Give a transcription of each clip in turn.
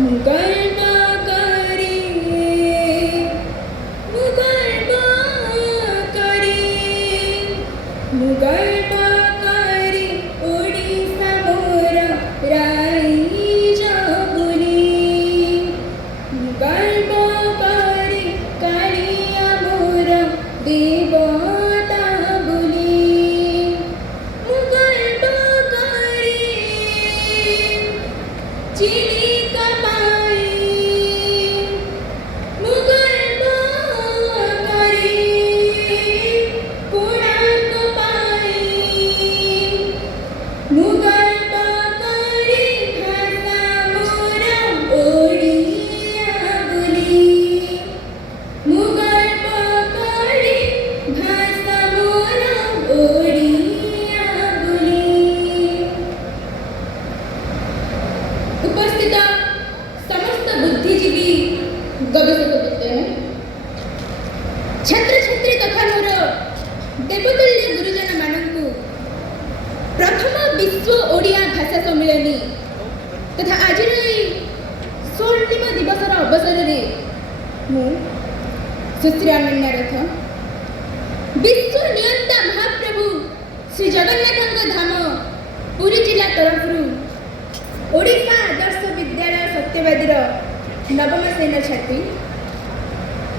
मुगर्मा करी मुगर्मा करी मुगर्मा करी ओडिशा मोर राईजा बुली मुगर्मा करी कालिया मोर देवता बुली मुगर्मा करी चिलिका पाई मुगर्मा करी कोणार्क पाई मुगर्मा करी भाषा मोर ओडिया बुली मुगर्मा करी भाषा मोर ओडिया बुली। उपस्थित समस्त बुद्धिजीवी गवेषक वृंद छात्र छात्री तथा मोर देवतुल्य गुरुजन मानू प्रथम विश्व ओडिया भाषा सम्मेलन तथा आज स्वर्णिम दिवसर अवसर में सुश्री अनन्या रथ विश्व नियंता महाप्रभु श्री जगन्नाथ धाम पुरी जिला तरफ ओडिशा आदर्श विद्यालय सत्यवादीर नवम श्रेणी छात्री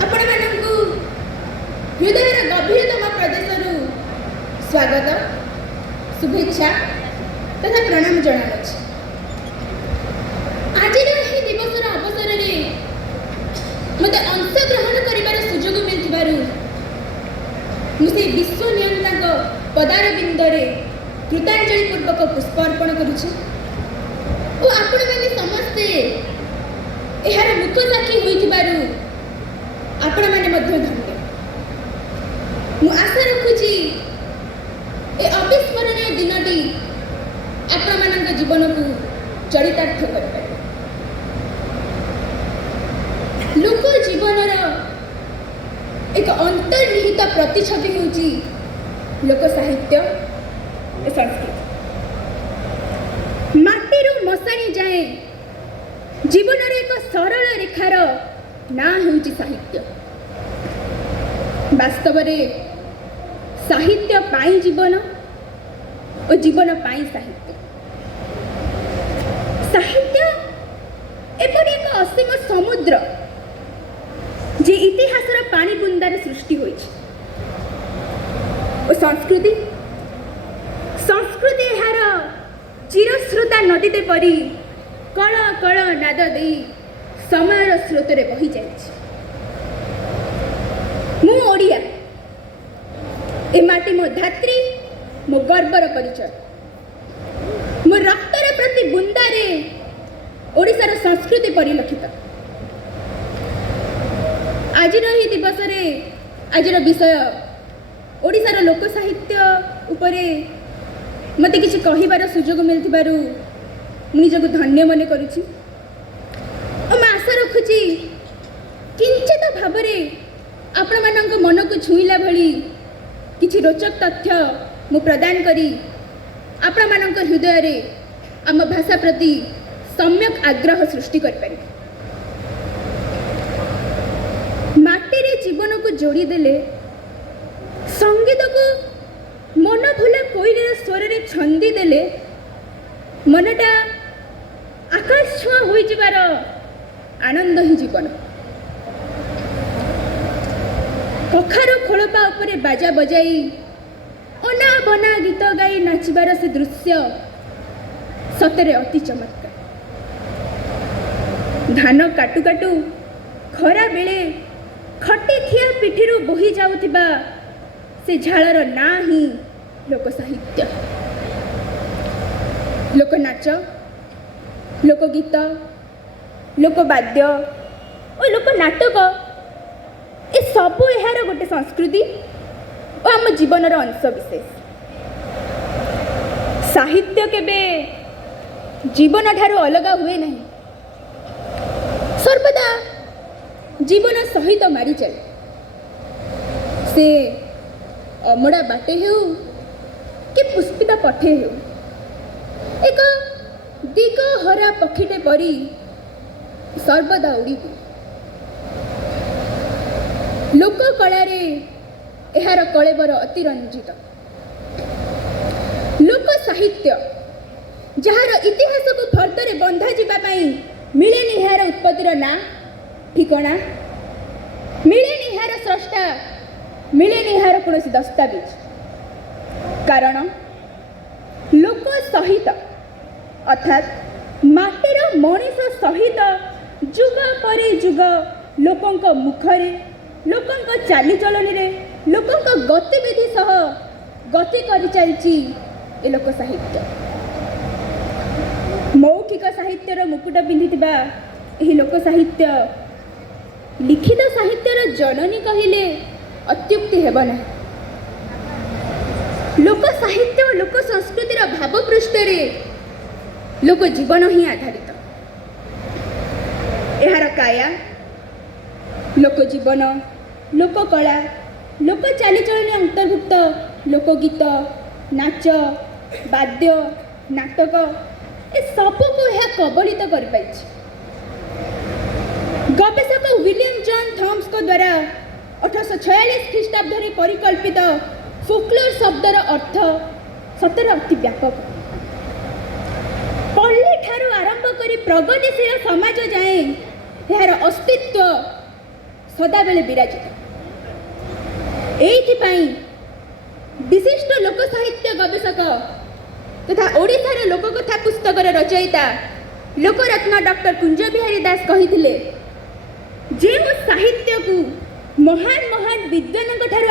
आपण मानू हृदयर गभीरतम प्रदेश स्वागत शुभेच्छा तथा प्रणाम जनावुछि। आज दिवसर अवसर में मत अंशग्रहण कर सुजोग मिलू मुझे विश्व नियंता पदार बिंदरे कृतांजलि पूर्वक पुष्प अर्पण करुछि और आपण मैंने समस्ते यार मुख साक्षी होइथिबारु आपण मैंने मध्य धन्य मु आशा रखुछि ए अविस्मरणीय दिनटी आपण मानक जीवन को चरितार्थ कर लोक जीवनर एक अंतर्निहित प्रतिछवि होउछि लोक साहित्य संस्कृति माटीरू मशाणी जाए जीवन एक सरल रेखार ना होउछि साहित्य। वास्तव में साहित्य पाई जीवन और जीवन पाई साहित्य साहित्य एपरि एक असीम समुद्र जे इतिहासर पानी बुंदार सृष्टि होइछि और संस्कृति संस्कृति यार चिरश्रुता नदीते परी कल कल नाद दे समयर स्रोत रे बही जाइछि। मु ओडिया ए माटी मो धात्री मो गर्वर परिचय मो रक्तर प्रति बुंदारे ओडिशार संस्कृति परिलक्षित। आजिर ही दिवस रे आजिर विषय ओडिशार लोक साहित्य उपरे मते किसी कहिबार सुजोग मिलथिबारु निजको धन्य मन करुछि और मैं आशा रखुछि किंचित भावरे आपण मानक मन को छुईला भली किछि रोचक तथ्य मु प्रदान करी आपण मानक हृदय रे आम भाषा प्रति सम्यक आग्रह सृष्टि कर पारि। माटी रे जीवन को जोड़ी देले संगीत को मन भुला कोइलर स्वर रे छंदी देले मनटा आकाश छुआ होई जिबार आनंद ही जीवन। कखार खोलपा उपरे बाजा बजाई अना बना गीत गाई नाचिबार से दृश्य सतरे अति चमत्कार। धान काटू काटू खरा बेले खटे खिया पिठिरू बोही जाउथिबा से झालर ना ही लोक साहित्य लोक नाच लोक गीत लोक वाद्य और लोक नाटक ए सबू यार गोटे संस्कृति और आम जीवनर अंश विशेष। साहित्य केबे जीवन ठारू अलग हुए नहीं सर्वदा जीवन सहित मारी चले से अमड़ा बाटे हो कि पुष्पिता पठे हो एक दिग हरा पक्षीटे परी सर्वदा उड़ी लोक कलारे एहार कलेबर अतिरंजित लोक साहित्य जार इतिहास को फर्दरे बंधा जावाई मिलेनि यार उत्पत्तिर ना ठिकणा मिलेनि यार स्रष्टा मिलेनि यार कौन दस्तावेज कारण लोक सहित अर्थात माटीर मनीष सहित जुग पर जुग लोकंक मुखरे लोकंक चालीचलन लोकंक गतिविधि सह गति कर चलती ए लोक साहित्य मौखिक साहित्यर मुकुट पिंधिथिबा एही लोक साहित्य लिखित साहित्यर जननी कहिले अत्युक्ति हेब ना लोक साहित्य और लोक संस्कृतिर भाव पृष्ठरे लोक जीवन ही आधारित एहार काया लोक जीवन लोक कला लोक चालीचलन अंतर्भुक्त लोकगीत नाच वाद्य नाटक ए सबको यह कबलित कर गवेषक विलियम जॉन थॉम्स को द्वारा 1846 ख्रीष्टाब्द परिकल्पित फोकलोर शब्दर अर्थ सतर अति व्यापक पल्ली ठारू आरंभ कर प्रगतिशील समाज जाए यार अस्तित्व सदाबेले विराजित एइथिपाई विशिष्ट लोक साहित्य गवेषक तथा ओडिशार लोककथा पुस्तकर रचयिता लोकरत्न डॉक्टर कुंज बिहारी दास कहिथिले जे साहित्य को महान महान विद्वान